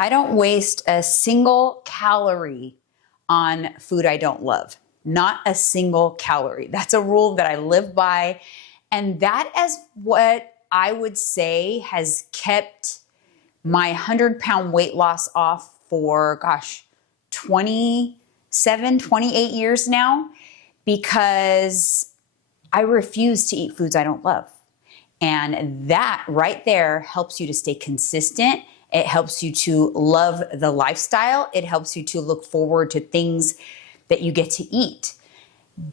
I don't waste a single calorie on food I don't love. Not a single calorie. That's a rule that I live by. And that is what I would say has kept my 100-pound weight loss off for, 27, 28 years now, because I refuse to eat foods I don't love. And that right there helps you to stay consistent. It helps you to love the lifestyle. It helps you to look forward to things that you get to eat.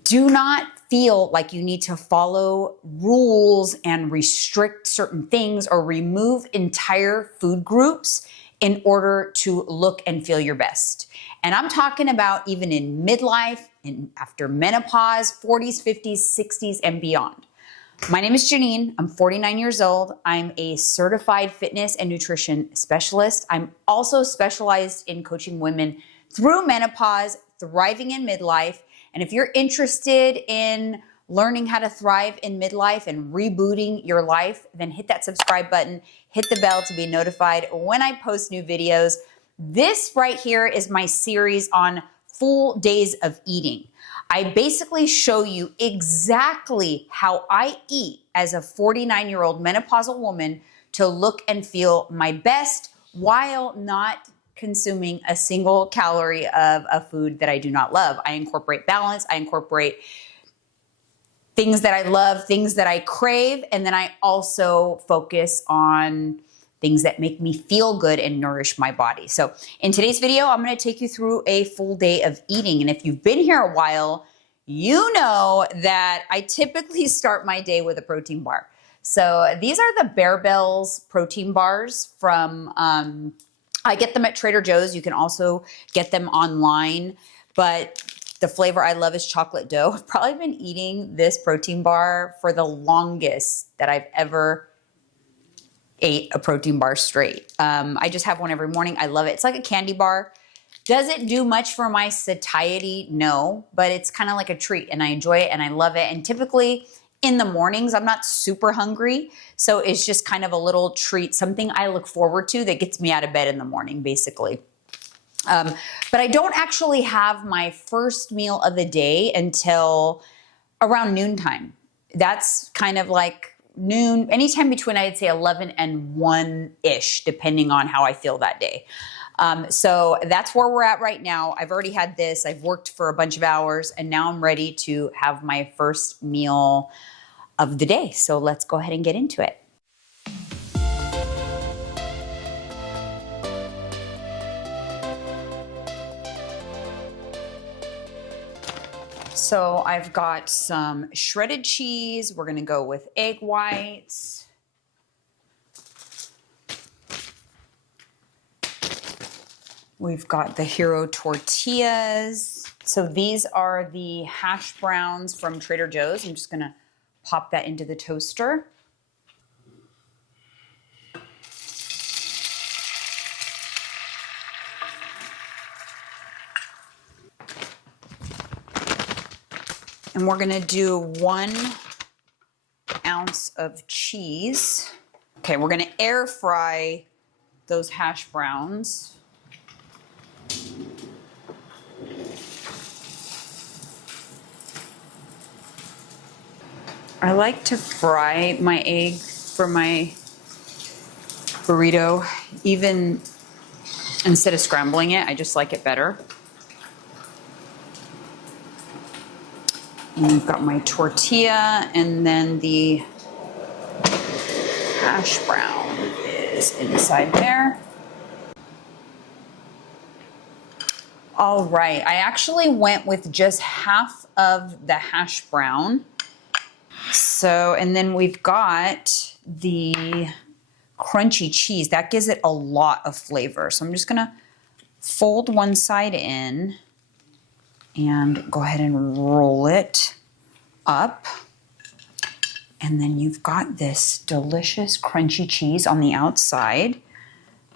Do not feel like you need to follow rules and restrict certain things or remove entire food groups in order to look and feel your best. And I'm talking about even in midlife and after menopause, 40s, 50s, 60s, and beyond. My name is Janine. I'm 49 years old. I'm a certified fitness and nutrition specialist. I'm also specialized in coaching women through menopause, thriving in midlife. And if you're interested in learning how to thrive in midlife and rebooting your life, then hit that subscribe button, hit the bell to be notified when I post new videos. This right here is my series on full days of eating. I basically show you exactly how I eat as a 49-year-old menopausal woman to look and feel my best while not consuming a single calorie of a food that I do not love. I incorporate balance. I incorporate things that I love, things that I crave, and then I also focus on things that make me feel good and nourish my body. So in today's video, I'm going to take you through a full day of eating. And if you've been here a while, you know that I typically start my day with a protein bar. So these are the Barbells protein bars from, I get them at Trader Joe's. You can also get them online, but the flavor I love is chocolate dough. I've probably been eating this protein bar for the longest that I've ever ate a protein bar straight. I just have one every morning. I love it. It's like a candy bar. Does it do much for my satiety? No, but it's kind of like a treat and I enjoy it and I love it. And typically in the mornings, I'm not super hungry. So it's just kind of a little treat, something I look forward to that gets me out of bed in the morning, basically. But I don't actually have my first meal of the day until around noontime. That's kind of like noon, anytime between, I'd say 11 and 1-ish, depending on how I feel that day. So that's where we're at right now. I've already had this. I've worked for a bunch of hours and now I'm ready to have my first meal of the day. So let's go ahead and get into it. So I've got some shredded cheese. We're going to go with egg whites. We've got the Hero tortillas. So these are the hash browns from Trader Joe's. I'm just going to pop that into the toaster. And we're going to do 1 ounce of cheese. Okay, we're going to air fry those hash browns. I like to fry my egg for my burrito, even instead of scrambling it. I just like it better. And I've got my tortilla, and then the hash brown is inside there. All right, I actually went with just half of the hash brown. So, and then we've got the crunchy cheese. That gives it a lot of flavor. So I'm just gonna fold one side in and go ahead and roll it up. And then you've got this delicious crunchy cheese on the outside.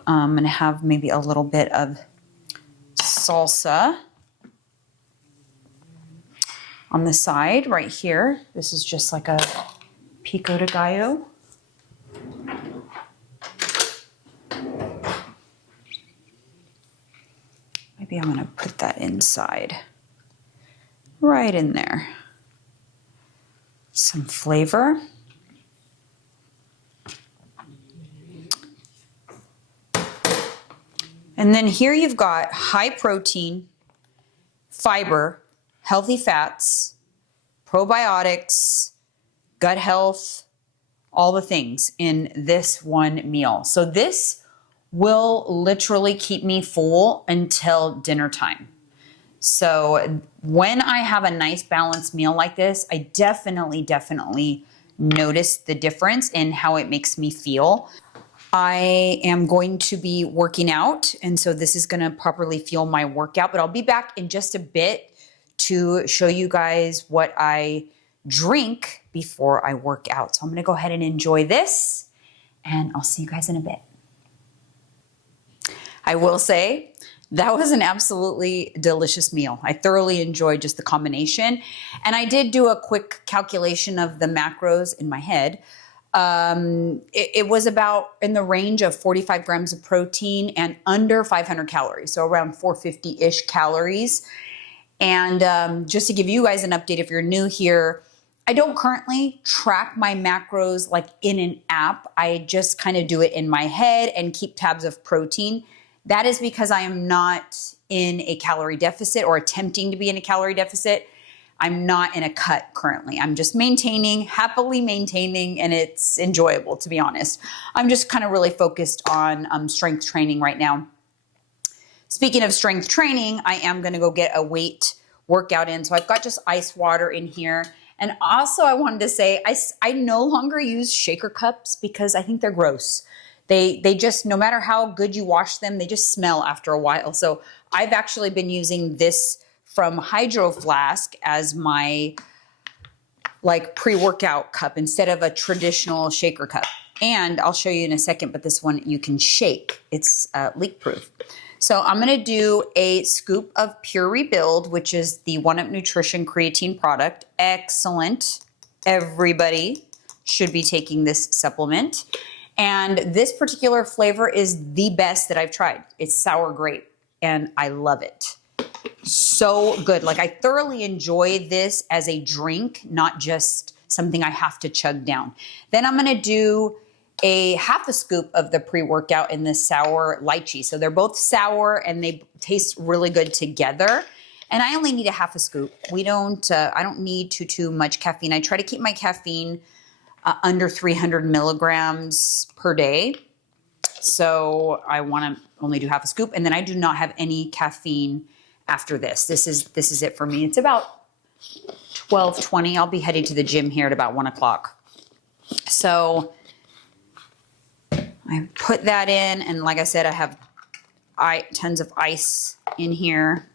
I'm gonna have maybe a little bit of salsa on the side right here. This is just like a pico de gallo. maybe I'm gonna put that inside, right in there. Some flavor. And then here you've got high protein, fiber, healthy fats, probiotics, gut health, all the things in this one meal. So this will literally keep me full until dinner time. So when I have a nice balanced meal like this, I definitely notice the difference in how it makes me feel. I am going to be working out, and so this is going to properly fuel my workout, but I'll be back in just a bit to show you guys what I drink before I work out. So I'm going to go ahead and enjoy this, and I'll see you guys in a bit. I will say that was an absolutely delicious meal. I thoroughly enjoyed just the combination, and I did do a quick calculation of the macros in my head. It was about in the range of 45 grams of protein and under 500 calories, so around 450-ish calories. And just to give you guys an update, if you're new here, I don't currently track my macros like in an app. I just kind of do it in my head and keep tabs of protein. That is because I am not in a calorie deficit or attempting to be in a calorie deficit. I'm not in a cut currently. I'm just maintaining, happily maintaining, and it's enjoyable, to be honest. I'm just kind of really focused on strength training right now. Speaking of strength training, I am going to go get a weight workout in. So I've got just ice water in here. And also I wanted to say, I no longer use shaker cups because I think they're gross. They just, no matter how good you wash them, they just smell after a while. So I've actually been using this from Hydro Flask as my like pre-workout cup instead of a traditional shaker cup. And I'll show you in a second, but this one you can shake. It's leak proof. So I'm gonna do a scoop of Pure Rebuild, which is the 1UP Nutrition creatine product. Excellent. Everybody should be taking this supplement. And this particular flavor is the best that I've tried. It's sour grape, and I love it. So good. Like I thoroughly enjoy this as a drink, not just something I have to chug down. Then I'm going to do a half a scoop of the pre-workout in the sour lychee. So they're both sour and they taste really good together. And I only need a half a scoop. I don't need too much caffeine. I try to keep my caffeine under 300 milligrams per day. So I want to only do half a scoop. And then I do not have any caffeine after this. This is it for me. It's about 12:20. I'll be heading to the gym here at about 1 o'clock. So I put that in, and like I said, I have tons of ice in here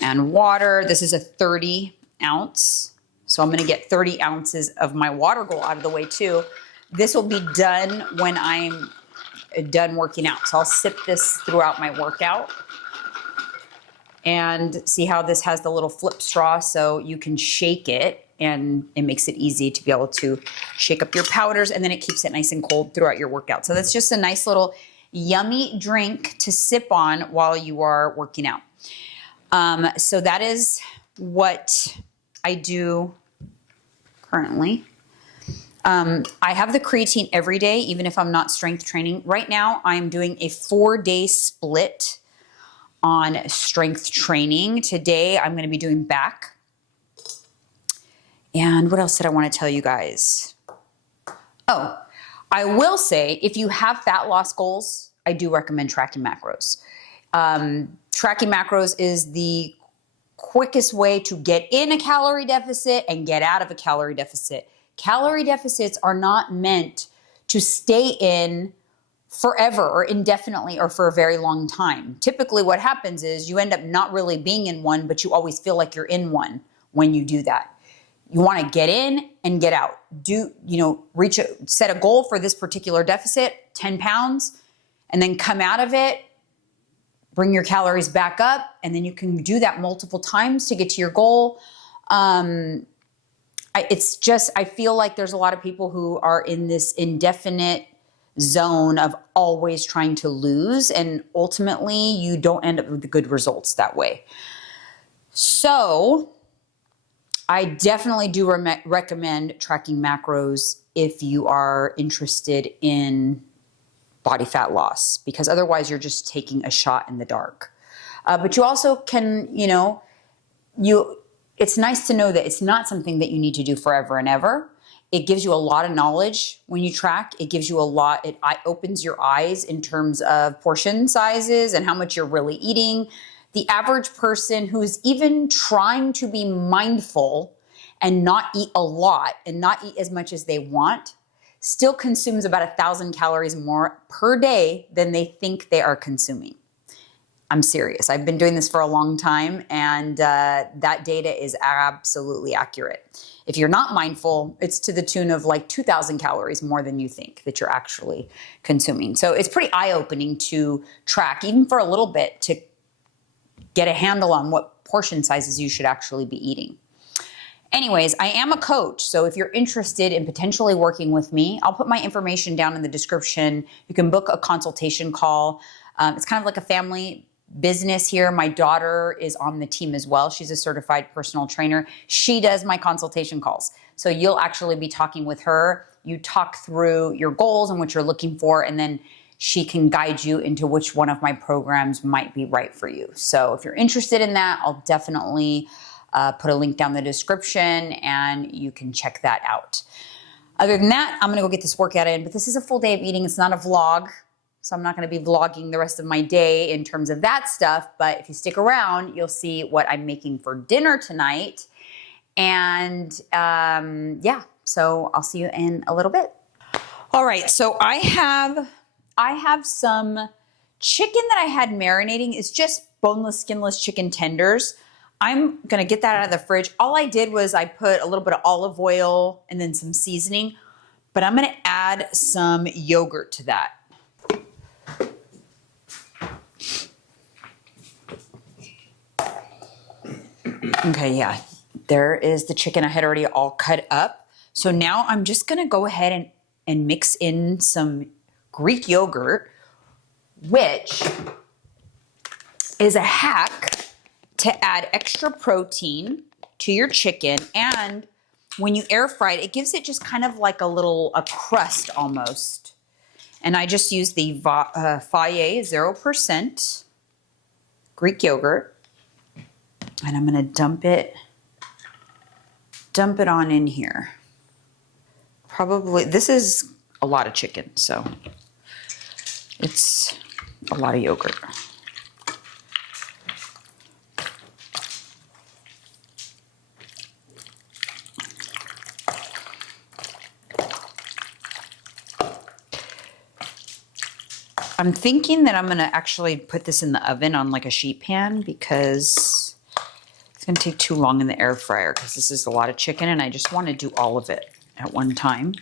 and water. This is a 30 ounce. So I'm going to get 30 ounces of my water goal out of the way too. This will be done when I'm done working out. So I'll sip this throughout my workout. And see how this has the little flip straw so you can shake it, and it makes it easy to be able to shake up your powders, and then it keeps it nice and cold throughout your workout. So that's just a nice little yummy drink to sip on while you are working out. So that is what I do currently. I have the creatine every day, even if I'm not strength training. Right now, I'm doing a 4-day split on strength training. Today, I'm going to be doing back. And what else did I want to tell you guys? Oh, I will say, if you have fat loss goals, I do recommend tracking macros. Tracking macros is the quickest way to get in a calorie deficit and get out of a calorie deficit. Calorie deficits are not meant to stay in forever or indefinitely or for a very long time. Typically what happens is you end up not really being in one, but you always feel like you're in one when you do that. You want to get in and get out. Set a goal for this particular deficit, 10 pounds, and then come out of it, bring your calories back up, and then you can do that multiple times to get to your goal. I feel like there's a lot of people who are in this indefinite zone of always trying to lose, and ultimately you don't end up with the good results that way. So I definitely do recommend tracking macros if you are interested in body fat loss, because otherwise you're just taking a shot in the dark. But you also can, it's nice to know that it's not something that you need to do forever and ever. It gives you a lot of knowledge when you track. It gives you a lot, it opens your eyes in terms of portion sizes and how much you're really eating. The average person who's even trying to be mindful and not eat a lot and not eat as much as they want still consumes about 1,000 calories more per day than they think they are consuming. I'm serious. I've been doing this for a long time, and that data is absolutely accurate. If you're not mindful, it's to the tune of like 2,000 calories more than you think that you're actually consuming. So it's pretty eye-opening to track, even for a little bit, to get a handle on what portion sizes you should actually be eating. Anyways, I am a coach, so if you're interested in potentially working with me, I'll put my information down in the description. You can book a consultation call. It's kind of like a family business here. My daughter is on the team as well. She's a certified personal trainer. She does my consultation calls. So you'll actually be talking with her. You talk through your goals and what you're looking for, and then she can guide you into which one of my programs might be right for you. So if you're interested in that, I'll definitely put a link down in the description and you can check that out. Other than that, I'm gonna go get this workout in, but this is a full day of eating. It's not a vlog. So I'm not gonna be vlogging the rest of my day in terms of that stuff, but if you stick around, you'll see what I'm making for dinner tonight. And yeah, so I'll see you in a little bit. All right, so I have some chicken that I had marinating. It's just boneless, skinless chicken tenders. I'm gonna get that out of the fridge. All I did was I put a little bit of olive oil and then some seasoning, but I'm gonna add some yogurt to that. Okay, yeah, there is the chicken I had already all cut up. So now I'm just gonna go ahead and mix in some Greek yogurt, which is a hack to add extra protein to your chicken. And when you air fry it, it gives it just kind of like a crust almost. And I just use the Faye 0% Greek yogurt. And I'm gonna dump it on in here. Probably, this is a lot of chicken, so it's a lot of yogurt. I'm thinking that I'm gonna actually put this in the oven on like a sheet pan because it's gonna take too long in the air fryer because this is a lot of chicken and I just wanna do all of it at one time.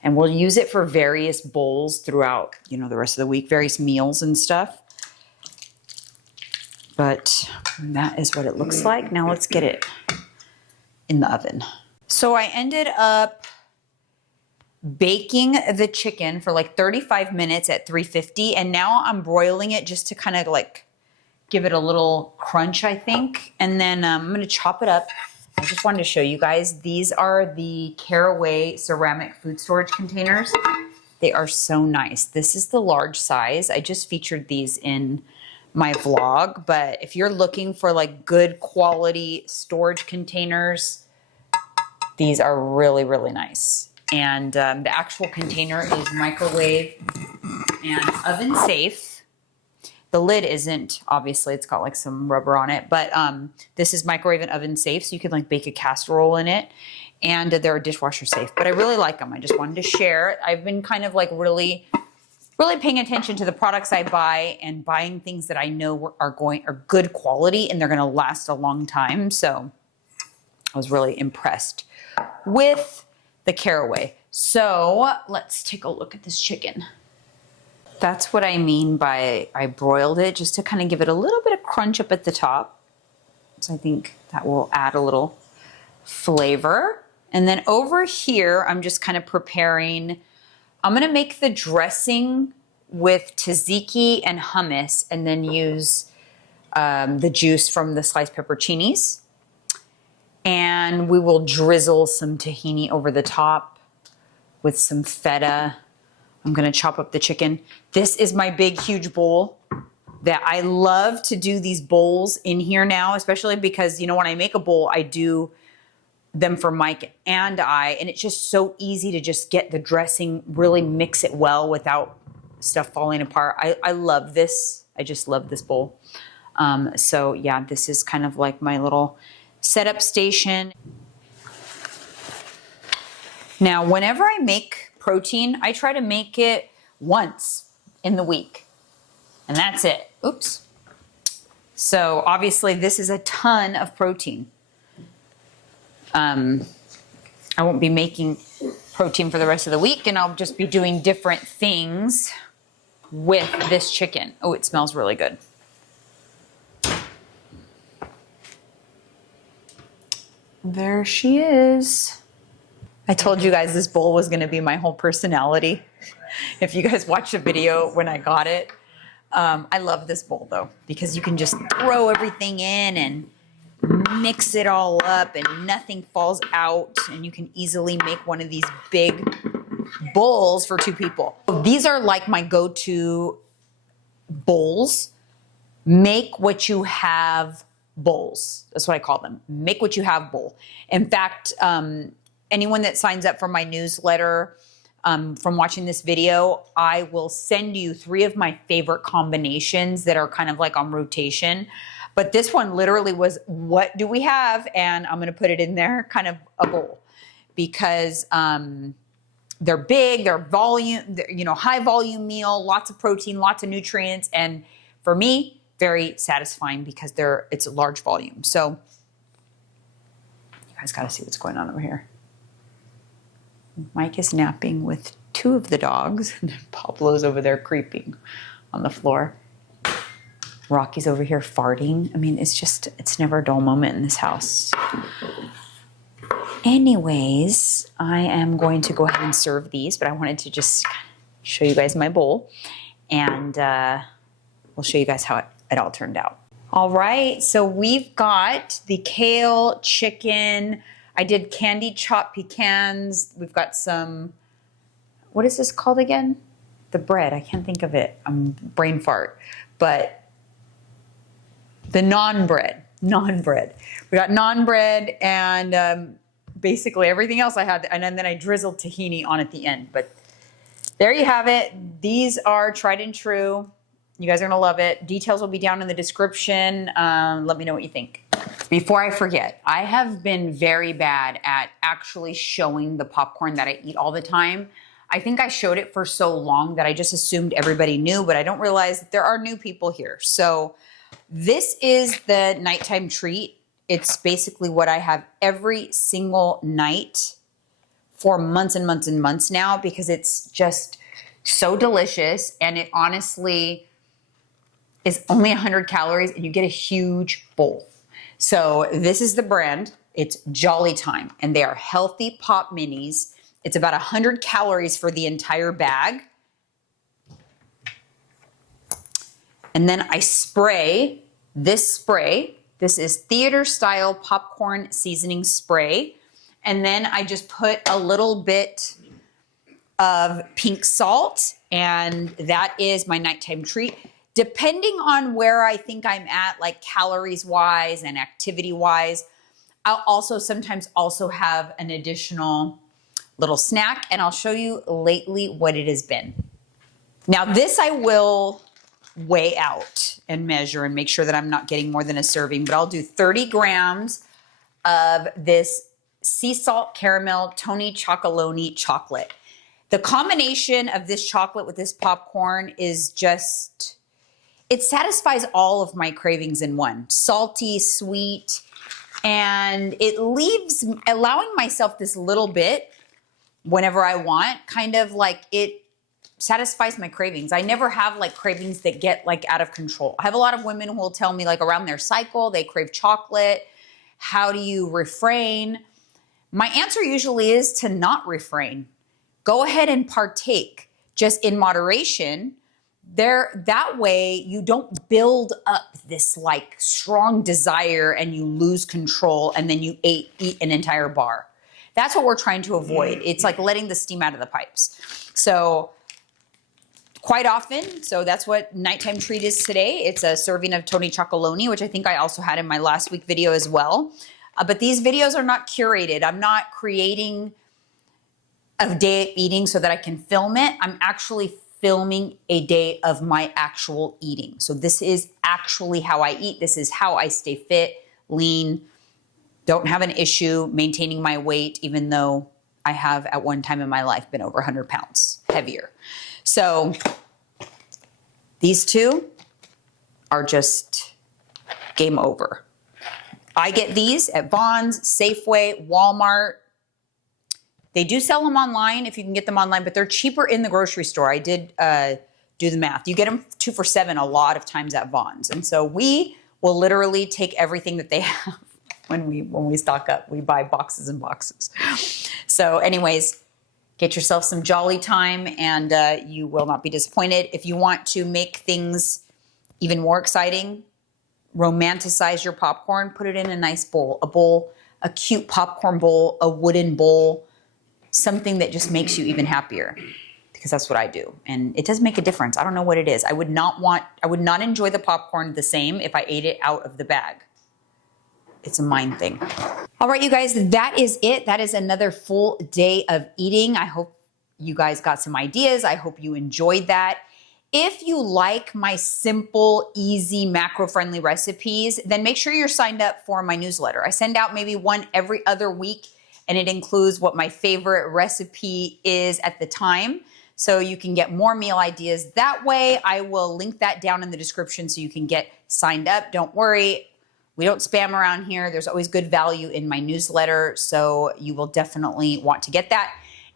And we'll use it for various bowls throughout, the rest of the week, various meals and stuff. But that is what it looks like. Now let's get it in the oven. So I ended up baking the chicken for like 35 minutes at 350, and now I'm broiling it just to kind of like give it a little crunch, I think. And then I'm gonna chop it up. I just wanted to show you guys, these are the Caraway ceramic food storage containers. They are so nice. This is the large size. I just featured these in my vlog, but if you're looking for like good quality storage containers, these are really, really nice. And the actual container is microwave and oven safe. The lid isn't, obviously, it's got like some rubber on it, but this is microwave and oven safe, so you can like bake a casserole in it, and they're dishwasher safe. But I really like them. I just wanted to share. I've been kind of like really paying attention to the products I buy and buying things that I know are good quality and they're going to last a long time. So I was really impressed with the Caraway. So let's take a look at this chicken. That's what I mean by I broiled it, just to kind of give it a little bit of crunch up at the top. So I think that will add a little flavor. And then over here, I'm just kind of preparing I'm gonna make the dressing with tzatziki and hummus and then use the juice from the sliced pepperoncinis. And we will drizzle some tahini over the top with some feta. I'm gonna chop up the chicken. This is my big, huge bowl that I love to do these bowls in here now, especially because, you know, when I make a bowl, I do them for Mike and I, and it's just so easy to just get the dressing, really mix it well without stuff falling apart. I love this. I just love this bowl. So yeah, this is kind of like my little setup station. Now, whenever I make protein, I try to make it once in the week, and that's it. Oops. So obviously this is a ton of protein. I won't be making protein for the rest of the week, and I'll just be doing different things with this chicken. Oh, it smells really good. There she is. I told you guys this bowl was gonna be my whole personality. If you guys watched the video when I got it. I love this bowl though, because you can just throw everything in and mix it all up and nothing falls out, and you can easily make one of these big bowls for 2 people. These are like my go-to bowls. Make what you have bowls. That's what I call them. Make what you have bowl. In fact, anyone that signs up for my newsletter from watching this video, I will send you 3 of my favorite combinations that are kind of like on rotation. But this one literally was, what do we have? And I'm going to put it in there, kind of a bowl, because they're big, they're volume, you know, high volume meal, lots of protein, lots of nutrients. And for me, very satisfying because it's a large volume. So you guys got to see what's going on over here. Mike is napping with 2 of the dogs, and Pablo's over there creeping on the floor. Rocky's over here farting. I mean, it's never a dull moment in this house. Anyways, I am going to go ahead and serve these, but I wanted to just show you guys my bowl, and we'll show you guys how it all turned out. All right, so we've got the kale chicken. I did candied chopped pecans. We've got some, what is this called again? The bread, I can't think of it. I'm brain fart. But the naan bread. We got naan bread and basically everything else I had. And then I drizzled tahini on at the end. But there you have it. These are tried and true. You guys are gonna love it. Details will be down in the description. Let me know what you think. Before I forget, I have been very bad at actually showing the popcorn that I eat all the time. I think I showed it for so long that I just assumed everybody knew, but I don't realize that there are new people here. So this is the nighttime treat. It's basically what I have every single night for months and months and months now, because it's just so delicious, and it honestly is only 100 calories and you get a huge bowl. So this is the brand. It's Jolly Time, and they are healthy pop minis. It's about 100 calories for the entire bag. And then I spray this spray. This is theater style popcorn seasoning spray. And then I just put a little bit of pink salt, and that is my nighttime treat. Depending on where I think I'm at, like calories wise and activity wise, I'll also sometimes also have an additional little snack, and I'll show you lately what it has been. Now this I will weigh out and measure and make sure that I'm not getting more than a serving, but I'll do 30 grams of this sea salt caramel Tony Chocolonely chocolate. The combination of this chocolate with this popcorn is just, it satisfies all of my cravings in one. Salty, sweet, and it leaves, allowing myself this little bit whenever I want, kind of like it satisfies my cravings. I never have like cravings that get like out of control. I have a lot of women who will tell me like around their cycle, they crave chocolate. How do you refrain? My answer usually is to not refrain, go ahead and partake, just in moderation. That way you don't build up this like strong desire and you lose control and then you eat an entire bar. That's what we're trying to avoid. It's like letting the steam out of the pipes. So quite often, so that's what nighttime treat is today. It's a serving of Tony Chocolonely, which I think I also had in my last week video as well. But these videos are not curated. I'm not creating a day of eating so that I can film it. I'm actually filming a day of my actual eating. So this is actually how I eat. This is how I stay fit, lean, don't have an issue maintaining my weight, even though I have at one time in my life been over 100 pounds heavier. So these two are just game over. I get these at Vons, Safeway, Walmart. They do sell them online if you can get them online, but they're cheaper in the grocery store. I did do the math. You get them 2 for $7 a lot of times at Vons. And so we will literally take everything that they have when we stock up. We buy boxes and boxes. So anyways, get yourself some Jolly Time and you will not be disappointed. If you want to make things even more exciting, romanticize your popcorn, put it in a nice bowl, a cute popcorn bowl, a wooden bowl, something that just makes you even happier, because that's what I do. And it does make a difference. I don't know what it is. I would not enjoy the popcorn the same if I ate it out of the bag. It's a mind thing. All right, you guys, that is it. That is another full day of eating. I hope you guys got some ideas. I hope you enjoyed that. If you like my simple, easy, macro-friendly recipes, then make sure you're signed up for my newsletter. I send out maybe one every other week, and it includes what my favorite recipe is at the time. So you can get more meal ideas that way. I will link that down in the description so you can get signed up. Don't worry, we don't spam around here. There's always good value in my newsletter, so you will definitely want to get that.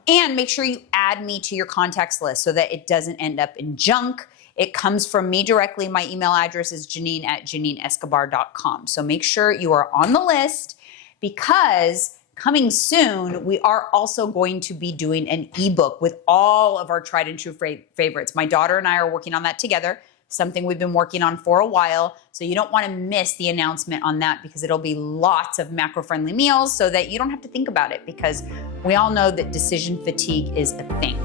And make sure you add me to your contacts list so that it doesn't end up in junk. It comes from me directly. My email address is janine@janineescobar.com. So make sure you are on the list, because coming soon, we are also going to be doing an ebook with all of our tried and true favorites. My daughter and I are working on that together, something we've been working on for a while. So you don't want to miss the announcement on that, because it'll be lots of macro-friendly meals so that you don't have to think about it, because we all know that decision fatigue is a thing.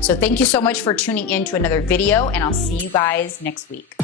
So thank you so much for tuning in to another video, and I'll see you guys next week.